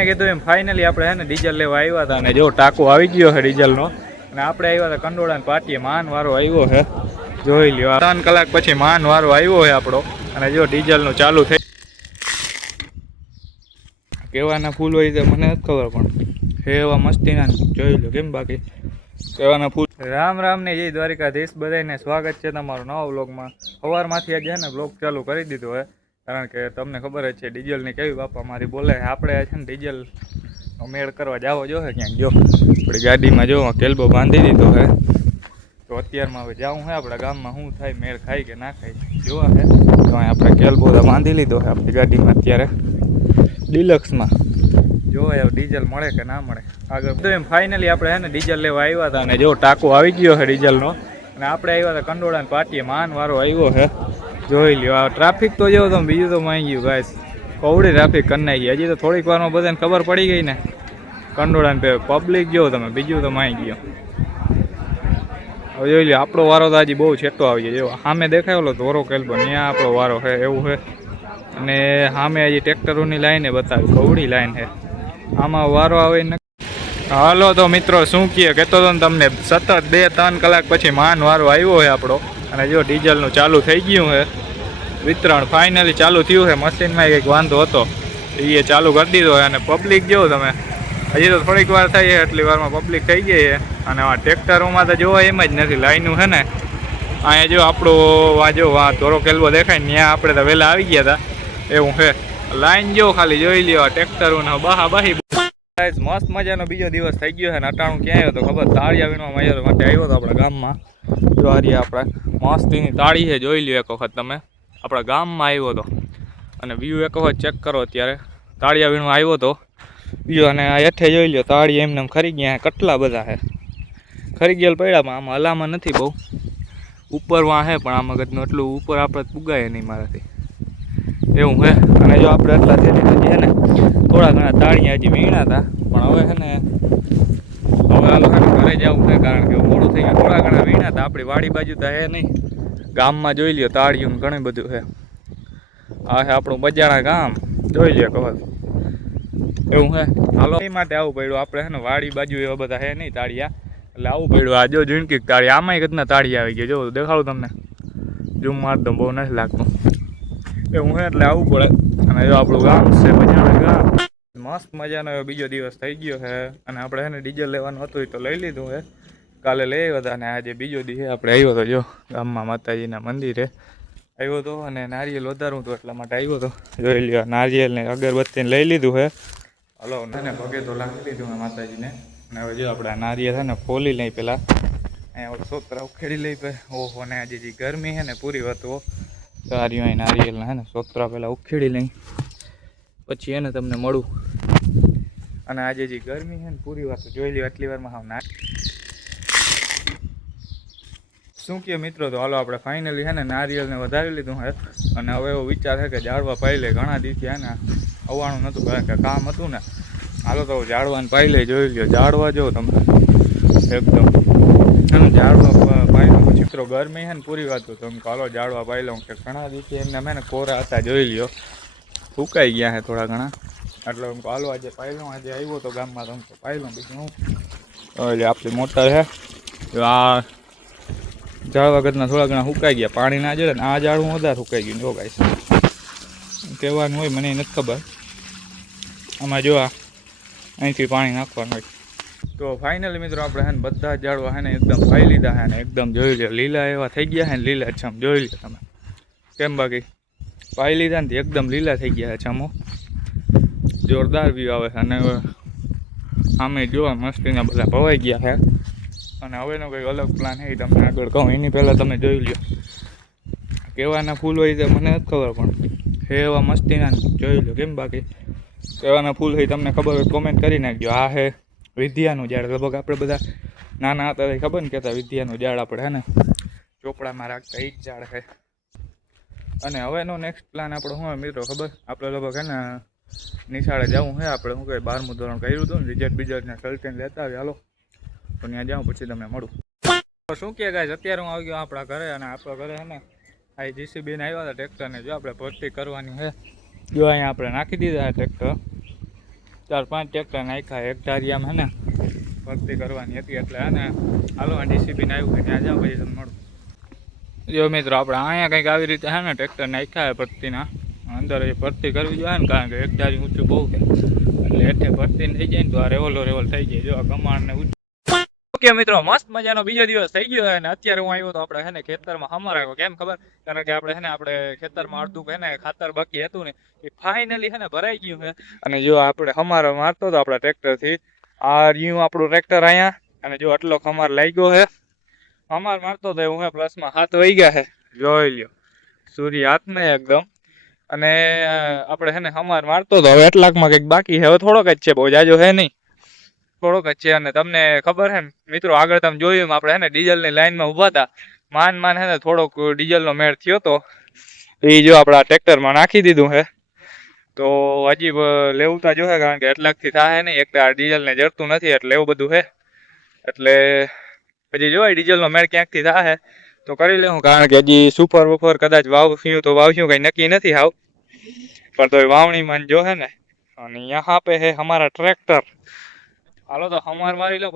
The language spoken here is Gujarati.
કીધું એમ ફાઇનલી આપણે હે ને ડીઝલ લેવા આવ્યા હતા અને જો ટાંકો આવી ગયો છે ડીઝલનો અને આપણે આવ્યા હતા કંડોળા પાટીએ માન વારો આવ્યો છે જોઈ લ્યો 3 કલાક પછી માન વારો આવ્યો છે આપણો અને જો ડીઝલનું ચાલુ થઈ કેવાના ફૂલ હોય તો મને નથી ખબર પણ હે એવા મસ્તીના જોઈ લો કેમ બાકી કેવાના ફૂલ રામ રામ ને જય દ્વારિકાધીશ બધાને સ્વાગત છે તમારું નવા વ્લોગમાં સવારમાંથી આજે ને વ્લોગ ચાલુ કરી દીધો હોય કારણ કે તમને ખબર જ છે ડીઝલની કેવી બાપા મારી બોલે આપણે છે ને ડીઝલ મેળ કરવા જાવો જોઈએ ક્યાંક જો આપણી ગાડીમાં જો કેલ્બો બાંધી દીધો છે તો અત્યારમાં હવે જાવું છે આપણા ગામમાં શું થાય મેળ ખાય કે ના ખાય જોવા છે તો આપણે કેલ્બો બાંધી લીધો છે આપણી ગાડીમાં અત્યારે ડિલક્સમાં જોવા હવે ડીઝલ મળે કે ના મળે આગળ તો એમ ફાઇનલી આપણે છે ને ડીઝલ લેવા આવ્યા હતા અને જો ટાંકો આવી ગયો છે ડીઝલનો અને આપણે આવ્યા હતા કંડોળા પાટીએ માન વારો આવ્યો છે જોઈ લ્યો આ ટ્રાફિક તો જેવો તમે બીજું તો માઈ ગયું ગાઈસ કવડી ટ્રાફિક કરી નાખી હજી તો થોડીક વારમાં બધાને ખબર પડી ગઈ ને કંડોળા ને પબ્લિક જેવો તમે બીજું તો માઈ ગયો હવે જોઈ લ્યો આપણો વારો તો હજી બહુ છેટો આવી ગયો સામે દેખાયેલો ધોરો કેલ્બો ત્યાં આપણો વારો છે એવું છે અને સામે હજી ટ્રેક્ટરોની લાઈને બતાવી કવડી લાઈન છે આમાં વારો આવે ને હાલો તો મિત્રો શું કહે કહેતો હતો ને તમને સતત 2-3 કલાક પછી માન વારો આવ્યો છે આપણો અને જો ડીઝલનું ચાલુ થઈ ગયું છે વિતરણ ફાઇનલી ચાલુ થયું છે મશીનમાં કંઈક વાંધો હતો એ ચાલુ કરી દીધો છે અને પબ્લિક જો તમે હજી તો થોડીક વાર થઈ છે એટલી વારમાં પબ્લિક થઈ ગઈ છે અને આ ટ્રેક્ટરોમાં તો જોવા એમ જ નથી લાઈનું છે ને અહીંયા જો આપણો વાજો ધોરો કેલ્બો દેખાય ને ત્યાં આપણે તો વહેલા આવી ગયા હતા એવું છે લાઈન જો ખાલી જોઈ લ્યો ટ્રેક્ટરોને બાહી મસ્ત મજાનો બીજો દિવસ થઈ ગયો છે ને અટાણું ક્યાં આવ્યો તો ખબર તાળિયા વીણવા માટે આવ્યો હતો આપણા ગામમાં જો હારી આપણે મસ્તીની તાળી છે જોઈ લ્યો એક વખત તમે આપણા ગામમાં આવ્યો હતો અને વ્યૂ એક વખત ચેક કરો અત્યારે તાળિયા વીણવા આવ્યો હતો બીજો અને આ હેઠે જોઈ લ્યો તાળી એમને ખરી ગયા કેટલા બધા છે ખરી ગયેલ પડ્યા આમાં હલામાં નથી બહુ ઉપર વાં છે પણ આમાં ગદનું એટલું ઉપર આપણે પુગાય નહીં મારાથી એવું છે અને જો આપણે એટલા થયેલી હજી છે ને થોડા ઘણા તાળિયા હજી વીણા હતા પણ હવે છે ને હવે આ લોકોને ઘરે જવું છે કારણ કે મોડું થઈ ગયું થોડા ઘણા વીણા હતા આપણી વાડી બાજુ તો હે નહીં ગામમાં જોઈ લ્યો તાળિયું ઘણું બધું છે આ છે આપણું બજાણા ગામ જોઈ લ્યો ખબર એવું છે હાલો એ માટે આવવું પડ્યું આપણે છે ને વાડી બાજુ એવા બધા છે નહીં તાળિયા એટલે આવવું પડ્યું આ જો ઝીણકી તાળી આમાંય કેટલા તાળી આવી ગયા જો દેખાડું તમને ઝૂમ માર દઉં બહુ નથી લાગતું એવું છે એટલે આવવું પડે અને જો આપણું ગામ છે બજાણા ગામ મસ્ત મજાનો એવો બીજો દિવસ થઈ ગયો છે અને આપણે છે ને ડીઝલ લેવાનું હતું એ તો લઈ લીધું છે કાલે લઈ આવ્યા હતા અને આજે બીજો દિવસ આપણે આવ્યો હતો જો ગામમાં માતાજીના મંદિરે આવ્યો હતો અને નારિયેલ વધારું હતું એટલા માટે આવ્યો હતો જોઈ લ્યો નારિયેલને અગરબત્તીને લઈ લીધું છે હલો ને પગે તો લાગી લીધું મેં માતાજીને અને હવે જો આપણે નારિયેલ છે ને ફોલી લઈ પહેલાં અહીંયા સોતરા ઉખેડી લઈ પે ઓહો ને આજે જે ગરમી છે ને પૂરી હતું સારી અહીં નારિયેલના હે ને સોતરા પહેલાં ઉખેડી લઈ પછી એને તમને મળું અને આજે જે ગરમી છે ને પૂરી વાત જોઈ લ્યો એટલી વારમાં હાવ ના શું કહે મિત્રો તો હાલો આપણે ફાઇનલી છે ને નારિયેલને વધારી લીધું છે અને હવે એવો વિચાર છે કે ઝાડવા પાઈ લે ઘણા દિવસથી હે ને આવવાનું નહોતું કારણ કે કામ હતું ને હાલો તો ઝાડવાને પાઈ લે જોઈ લ્યો ઝાડવા જો તમે એકદમ છે ને ઝાડવા પાઈ લો ચિત્રો ગરમી છે ને પૂરી વાત તો તમે હાલો ઝાડવા પાઈ લઉં કે ઘણા દિવસથી એમને મેં ને કોરા હતા જોઈ લ્યો સુકાઈ ગયા છે થોડા ઘણા એટલે હું હાલો આજે પાઈ લઉં આજે આવ્યો તો ગામમાં તમે તો પાઈ લઉં બીજું હું એટલે આપણી મોટર છે આ ઝાડવા ગદના થોડા ઘણા સુકાઈ ગયા પાણી ના જડે ને આ ઝાડવું વધારે સુકાઈ ગયું જો ગાઈસ કહેવાનું હોય મને નથી ખબર આમાં જો અહીંથી પાણી નાખવાનું હોય તો ફાઇનલી મિત્રો આપણે હે ને બધા ઝાડવા હે ને એકદમ પાઈ લીધા હે ને એકદમ જોઈ લો લીલા એવા થઈ ગયા હે ને લીલા છમ જોઈ લો તમે કેમ બાકી પાઈ લીધા ને એકદમ લીલા થઈ ગયા છે છમો જોરદાર વ્યૂ આવે છે અને આમે જોવા મસ્તીના બધા ભવાઈ ગયા છે અને હવેનો કંઈક અલગ પ્લાન છે એ તમને આગળ કહું એની પહેલાં તમે જોઈ લો કેવાના ફૂલ હોય તો મને નથી ખબર પણ હે એવા મસ્તીના જોઈ લો કેમ બાકી કેવાના ફૂલ હોય તમને ખબર હોય કોમેન્ટ કરી નાખજો આ હે વિદ્યાનું ઝાડ લગભગ આપણે બધા નાના હતા તો ખબર ને કહેતા વિદ્યાનું ઝાડ આપણે હે ને ચોપડામાં રાખતા એ જ ઝાડ છે અને હવેનો નેક્સ્ટ પ્લાન આપણો શું મિત્રો ખબર આપણે લગભગ હે ને નિશાળે જવું છે આપણે શું કહે 12મું ધોરણ કર્યું હતું ને રિઝલ્ટ બીજને સલ્ટેન લેતા આવી હાલો તો ત્યાં જાઉં પછી તમને મળું શું કહે ગાઈસ અત્યારે હું આવી ગયો આપણા ઘરે અને આપણા ઘરે છે ને આ જીસીબીને આવ્યા હતા ટ્રેક્ટરને જો આપણે ભરતી કરવાની છે જો અહીંયા આપણે નાખી દીધા ટ્રેક્ટર 4-5 ટ્રેક્ટર નાખ્યા એક ધારિયામાં હે ને ભરતી કરવાની હતી એટલે હે ને હાલો આ ડીસીબીને આવ્યું કે ત્યાં જાઓ પછી તમને મળું. જો મિત્રો આપણે અહીંયા કંઈક આવી રીતે હે ને ટ્રેક્ટર નાખ્યા છે ભરતીના અંદર એ ભરતી કરવી જોઈએ ને કારણ કે એક ધારી ઊંચું બહુ છે એટલે હેઠે ભરતી થઈ જાય ને તો આ રેવલ થઈ જાય. જો આ કમાણ ને ઓકે મિત્રો મસ્ત મજાનો બીજો દિવસ થઈ ગયો અને અત્યારે હું આવ્યો તો આપણે હે ને ખેતરમાં હમાર આવ્યો. કેમ ખબર? કારણ કે આપણે ખેતરમાં અડધું હે ને ખાતર બાકી હતું ને એ ફાઇનલી હે ને ભરાઈ ગયું છે. અને જો આપણે હમાર મારતો હતો આપણા ટ્રેક્ટરથી આ રહ્યું આપણું ટ્રેક્ટર અહીંયા અને જો આટલો ખમાર લાગ્યો છે. હમાર મારતો હતો એવું હે પ્લસમાં 7 વાગ્યા છે જોઈ લ્યો સૂર્ય હાથને એકદમ. અને આપણે હે ને હમાર મારતો હતો હવે એટલાકમાં કંઈક બાકી છે હવે થોડોક જ છે બહુ જાજો છે નહીં થોડોક જ છે. અને તમને ખબર છે મિત્રો આગળ તમે જોયું આપણે હે ને ડીઝલની લાઈનમાં ઊભા હતા માન હે ને થોડોક ડીઝલનો મેળ થયો તો એ જો આપણા ટ્રેક્ટરમાં નાખી દીધું છે. તો હજી લેવતા જોશે કારણ કે એટલાકથી થાય નહીં એક આ ડીઝલને જડતું નથી એટલે એવું બધું છે એટલે પછી જોવાય ડીઝલનો મેળ ક્યાંકથી થાય તો કરી લેવું કારણ કે હજી સુપર બપોર કદાચ વાવશું તો વાવશું કંઈ નક્કી નથી હાવ પણ તો વાવણીમાં જો હે ને અને યહાં પે હે હમારા ટ્રેક્ટર. હાલો તો હમાર મારી લો.